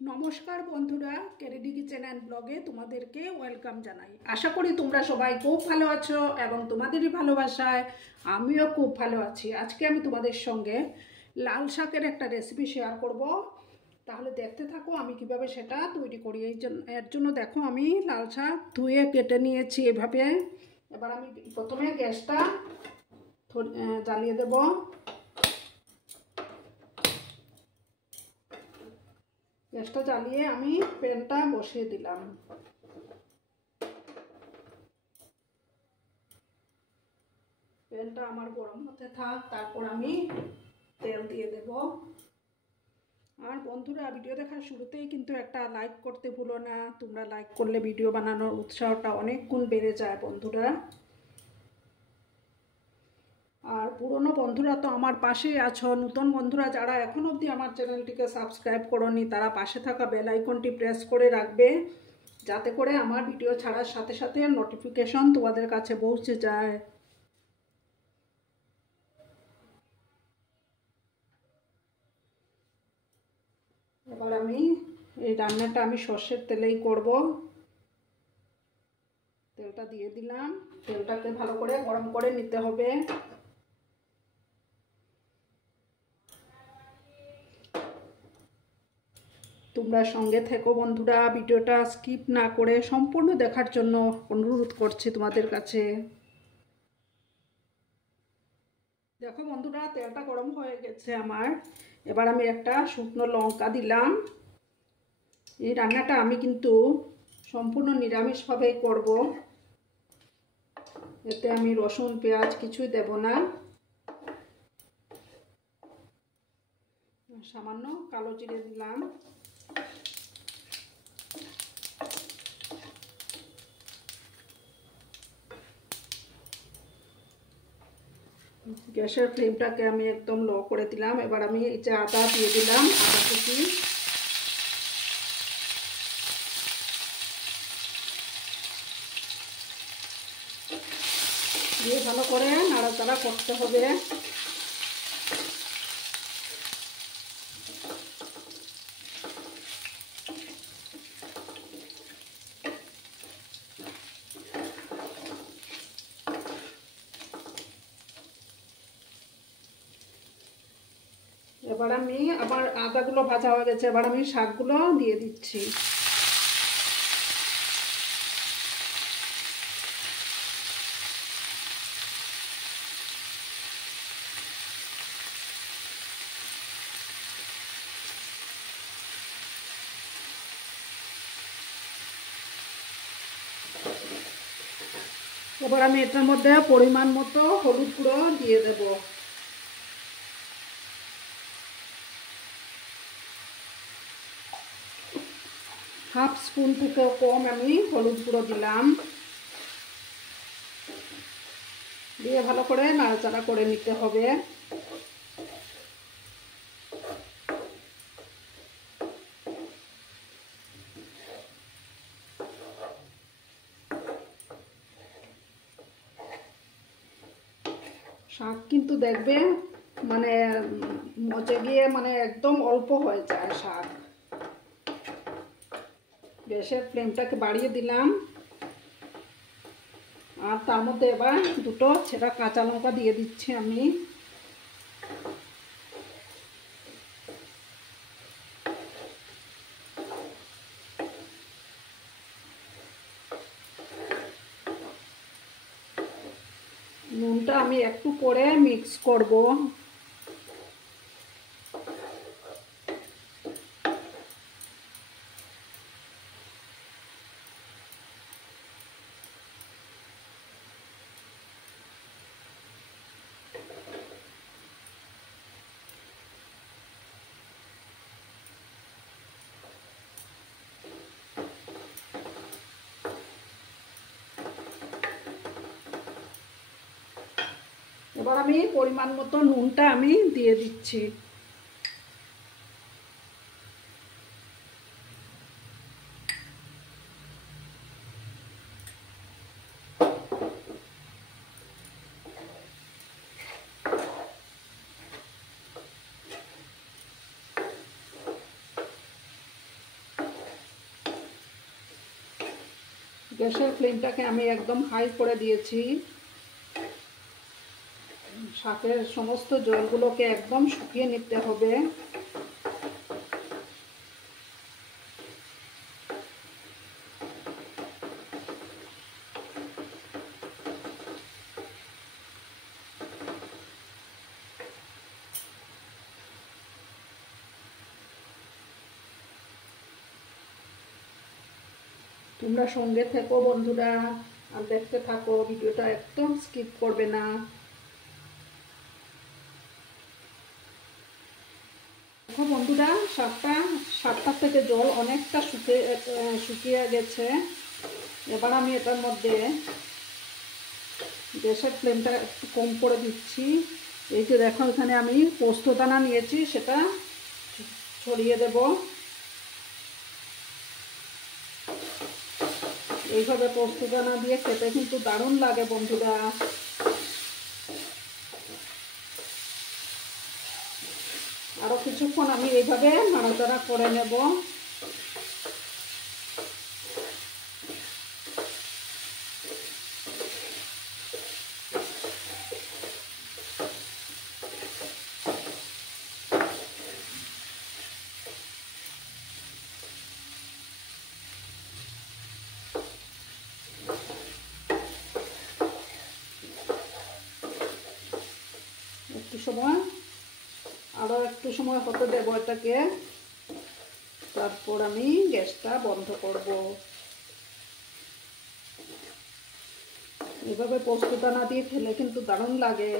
নমস্কার বন্ধুরা, কেরিডি kitchen and ব্লগে তোমাদেরকে ওয়েলকাম জানাই। আশা করি তোমরা সবাই খুব ভালো আছো এবং তোমাদেরই ভালোবাসায় আমিও খুব ভালো আছি। আজকে আমি তোমাদের সঙ্গে লাল শাকের একটা রেসিপি শেয়ার করব। তাহলে দেখতে থাকো আমি কিভাবে সেটা তৈরি করি। এর জন্য দেখো আমি লাল শাক ধুয়ে কেটে নিয়েছি এভাবে। এবার আমি প্রথমে গ্যাসটা জ্বালিয়ে দেবো। গ্যাসটা জ্বালিয়ে আমি প্যানটা বসিয়ে দিলাম। প্যানটা আমার গরম হতে থাক, তারপর আমি তেল দিয়ে দেব। আর বন্ধুরা, ভিডিও দেখার শুরুতেই কিন্তু একটা লাইক করতে ভুলো না। তোমরা লাইক করলে ভিডিও বানানোর উৎসাহটা অনেক গুণ বেড়ে যায় বন্ধুরা। আর পুরনো বন্ধুরা তো আমার পাশেই আছো, নতুন বন্ধুরা যারা এখন অবধি আমার চ্যানেলটিকে সাবস্ক্রাইব করোনি তারা পাশে থাকা বেল আইকনটি প্রেস করে রাখবে, যাতে করে আমার ভিডিও ছাড়ার সাথে সাথে নোটিফিকেশন তোমাদের কাছে পৌঁছে যায়। এবার আমি এই রান্নাটা আমি সর্ষের তেলেই করব। তেলটা দিয়ে দিলাম। তেলটাকে ভালো করে গরম করে নিতে হবে। তোমরা সঙ্গে থেকো বন্ধুরা, ভিডিওটা স্কিপ না করে সম্পূর্ণ দেখার জন্য অনুরোধ করছি তোমাদের কাছে। দেখো বন্ধুরা, তেলটা গরম হয়ে গেছে আমার। এবার আমি একটা শুকনো লঙ্কা দিলাম। এই রান্নাটা আমি কিন্তু সম্পূর্ণ নিরামিষভাবেই করব। এতে আমি রসুন পেঁয়াজ কিছুই দেব না। সামান্য কালো জিরে দিলাম। গ্যাসের ফ্লেমটাকে আমি একদম লো করে দিলাম। এবার আমি এই যে আদা দিয়ে দিলাম, আদা কুচি। দিয়ে ভালো করে নাড়াচাড়া করতে হবে। এবার আমি আবার আদাগুলো ভাজা হয়ে গেছে, এবার আমি শাকগুলো দিয়ে দিচ্ছি। এবার আমি এটার মধ্যে পরিমাণ মতো হলুদ গুঁড়ো দিয়ে দেব। হাফ স্পুন থেকে কম আমি হলুদ গুঁড়ো দিলাম। দিয়ে ভালো করে নাড়াচাড়া করে নিতে হবে। শাক কিন্তু দেখবে মানে মচে গিয়ে মানে একদম অল্প হয়ে যায় শাক। গ্যাসের ফ্লেমটাকে বাড়িয়ে দিলাম। আর তার মধ্যে এবার দুটো ছেঁড়া কাঁচা লঙ্কা দিয়ে দিচ্ছি আমি। নুনটা আমি একটু পরে মিক্স করব। এবার আমি পরিমাণ মতো নুনটা আমি দিয়ে দিচ্ছি। গ্যাসের ফ্লেমটাকে আমি একদম হাই করে দিয়েছি। শাকের সমস্ত জলগুলোকে একদম শুকিয়ে নিতে হবে। তোমরা সঙ্গে থেকো বন্ধুরা, আর দেখতে থাকো, ভিডিওটা একদম স্কিপ করবে না। দেখো বন্ধুরা, শাকটার থেকে জল অনেকটা শুকিয়ে গেছে। এবার আমি এটার মধ্যে গ্যাসের ফ্লেমটা একটু কম করে দিচ্ছি। এই যে দেখো, এখানে আমি পোস্তদানা নিয়েছি, সেটা ছড়িয়ে দেব। এইভাবে পোস্তদানা দিয়ে খেতে কিন্তু দারুণ লাগে বন্ধুরা। আরও কিছুক্ষণ আমি এইভাবে নাড়াচাড়া করে নেব। আরও একটু সময় হতে দেব এটাকে, তারপর আমি গ্যাসটা বন্ধ করব। এভাবে পোস্তদানা দিয়ে খেলে কিন্তু দারুণ লাগে।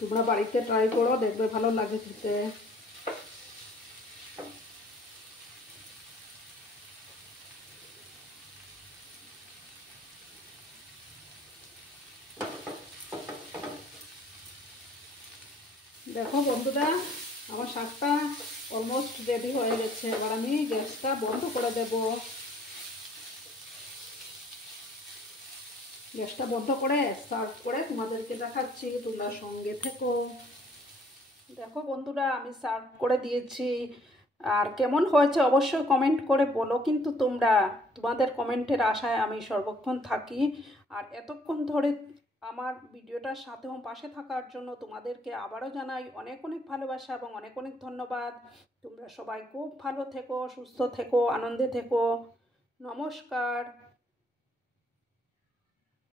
তোমরা বাড়িতে ট্রাই করো, দেখবে ভালো লাগে খেতে। দেখো বন্ধুরা, আমার শাকটা অলমোস্ট রেডি হয়ে গেছে। এবার আমি গ্যাসটা বন্ধ করে দেব। গ্যাসটা বন্ধ করে সার্ভ করে তোমাদেরকে দেখাচ্ছি, তোমরা সঙ্গে থেকো। দেখো বন্ধুরা, আমি সার্ভ করে দিয়েছি। আর কেমন হয়েছে অবশ্যই কমেন্ট করে বলো, কিন্তু তোমাদের কমেন্টের আশায় আমি সর্বক্ষণ থাকি। আর এতক্ষণ ধরে আমার ভিডিওটার সাথে পাশে থাকার জন্য তোমাদেরকে আবারও জানাই অনেক অনেক ভালোবাসা এবং অনেক অনেক ধন্যবাদ। তোমরা সবাই খুব ভালো থেকো, সুস্থ থেকো, আনন্দে থেকো। নমস্কার।